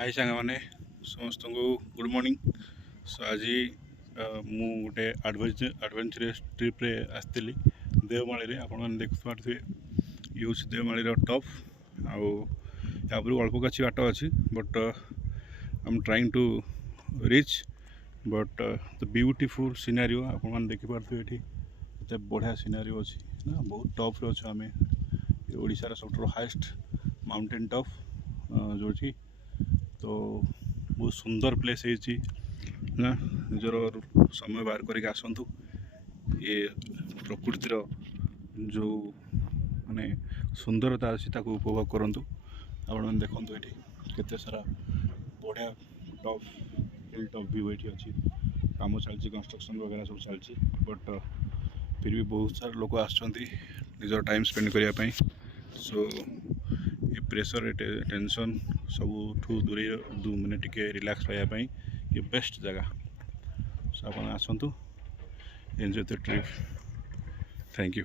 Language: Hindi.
हाय सांग मैंने समस्त को गुड मॉर्निंग। सो आज मु गोटे एडवेंचरस ट्रिप रे आसती देवमाली आपण देखुपे ये हूँ देवमाली टॉप आउर अल्प किसी बाट अच्छी but I am trying to reach but the beautiful scenario आपण देखिपे ये बढ़िया सिनारियो अच्छी ना बहुत टॉप रे अच्छे आम ओडार सब हाएस्ट माउंटेन टॉप जो तो बहुत सुंदर प्लेस है ना निजर समय बाहर करके आसतु ये प्रकृतिर जो माने सुंदरता अच्छी उपभोग करूँ आपण देखु ये केते सारा बढ़िया टॉप हिल टॉप व्यू ये अच्छी काम चलती कंस्ट्रक्शन वगैरह सब चलती बट फिर भी बहुत सारा लोग आसर टाइम स्पेंड करने। सो ये प्रेशर टेंशन सब दूरे मैंने टिके रिलैक्स पाइबापी ये बेस्ट जगह। सो आप आसतु enjoy the trip. Thank you.